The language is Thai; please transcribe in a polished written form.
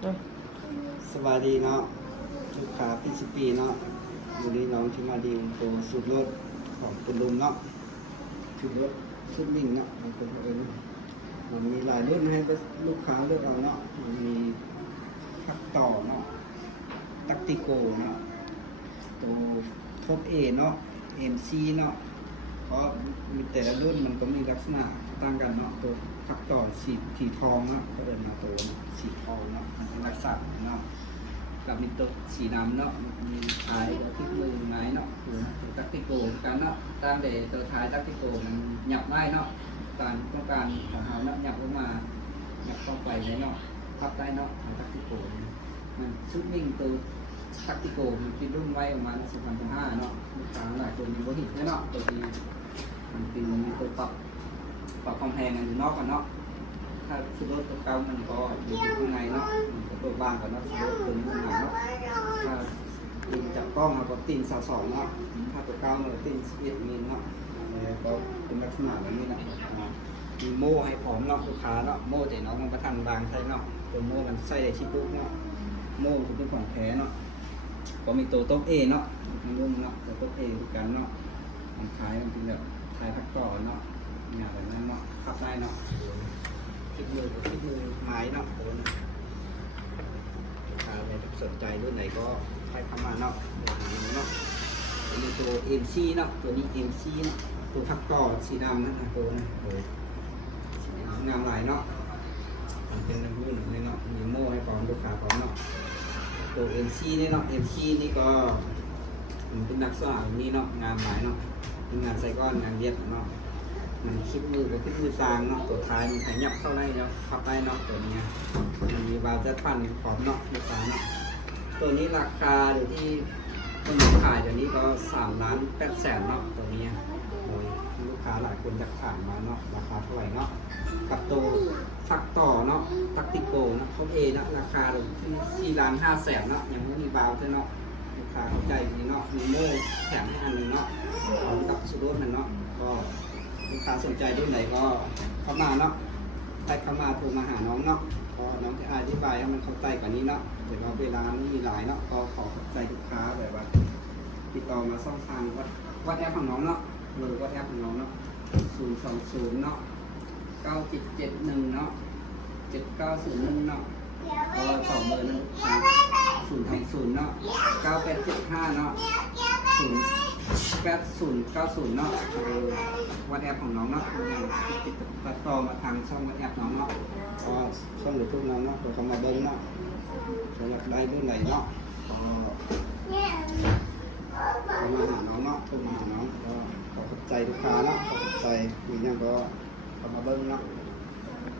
สวัสดีเนาะลูกค้าพี่สิปีเนาะวันนี้น้องที่มาดีตัวสูตรรถของตุลุมเนาะสูตรรถชุดวิ่งเนาะมันเป็นอะไรมันมีหลายรุ่นให้ลูกค้าเลือกเอาเนาะมันมีพักต่อเนาะตักติโกเนาะตัวท็อปเอเนาะเอ็มซีเนาะเพราะมีแต่ละรุ่นมันก็มีลักษณะต่างกันเนาะตัวพักต่อสีทองเนาะก็เดินมาตัวสีทองเนาะมันเป็นลักษณะเนาะกับมีตัวสีดำเนาะมีท้ายกับที่มือไม้เนาะคือตัวตักติโกกันเนาะตามแต่ตัวท้ายตักติโกมันหยับง่ายเนาะการต้องการของเราเนาะหยับลงมาหยับเข้าไปในเนาะพับได้เนาะทางตักติโกมันชุดนิ่งตัวตักติโกมันติดรุ่นไว้ประมาณ2005เนาะลูกค้าหลายคนมีบ่เห็นเนาะตัวนี้มันเป็นตัวปรับความแพงกันอยู่นอกกันเนาะถ้าซื้อรถตัวเก่ามันก็อยู่ข้างในเนาะตัวบางกันเนาะซื้อรถตัวนี้ข้างในเนาะถ้าตีนจับกล้องเราก็ตีน22เนาะถ้าตัวเก่าเราตีน11มิลเนาะก็เป็นลักษณะแบบนี้นะมีโม่ให้พร้อมเนาะลูกค้าเนาะโม่แต่น้องมันประทันบางใช่เนาะตัวโม่มันใส่ได้ชิปุ๊กเนาะโม่จะเป็นของแท้เนาะก็มีตัวโต๊ะเอเนาะมันรุ่นเนาะตัวโต๊ะเอคือกันเนาะมันขายมันเป็นแบบขายพักต่อเนาะงานแบบนั้นเนาะขับได้เนาะคิดมือไม้เนาะตัวนี้ถ้าใครสนใจรุ่นไหนก็ใครเข้ามาเนาะเนาะมีตัว MC เนาะตัวนี้ MC เนาะตัวพักต่อสีดำนั่นนะตัวนี้งามหลายเนาะมันเป็นรุ่นนี้เนาะมีโม่ให้พร้อมลูกค้าพร้อมเนาะตัว MC นี่เนาะ MC นี่ก็มันเป็นนักสาวนี่เนาะงานหลายเนาะเป็นงานไซก้อนงานเย็บเนาะมันคิดมือกับคิดมือสร้างเนาะตัวท้ายมันขยับเข้าได้เนาะขับได้เนาะตัวนี้มันมีวาล์วจะปั่นพร้อมเนาะลูกค้าเนาะตัวนี้ราคาอยู่ที่ต้นขายเดี๋ยวนี้ก็3,800,000เนาะตัวนี้โดยลูกค้าหลายคนจะถามมาเนาะราคาเท่าไหร่เนาะกับตัวฝักต่อเนาะตักติโกเนาะเขาเอเนาะราคาอยู่ที่4,500,000เนาะยังไม่มีวาล์วด้วยเนาะลูกค้าเข้าใจดีเนาะมีโม่แถมให้อันนึงเนาะพร้อมกับสูตรมันเนาะก็ลูกค้าสนใจรุ่นไหนก็เข้ามาเนาะใครเข้ามาโทรมาหาน้องเนาะก็น้องจะอธิบายให้มันเข้าใจกว่านี้เนาะเดี๋ยวเราเวลาไม่มีหลายเนาะก็ขอเข้าใจลูกค้าแบบว่าติดต่อมาช่องทางวัดแอปของน้องเนาะหรือวัดแอปของน้องเนาะ020เนาะ9771เนาะ7901เนาะก็สองเบอร์นะ020เนาะ9875เนาะ08090เนาะวัดแอปของน้องเนาะติดต่อมาทางช่องวัดแอปน้องเนาะก็ช่องยูทูบน้องเนาะเราเข้ามาเบิ้งเนาะสำหรับได้รุ่นไหนเนาะก็เข้ามาหาน้องเนาะโทรมาหาน้องก็ขอบใจลูกค้าเนาะขอบใจมีอย่างก็เข้ามาเบิ้งเนาะ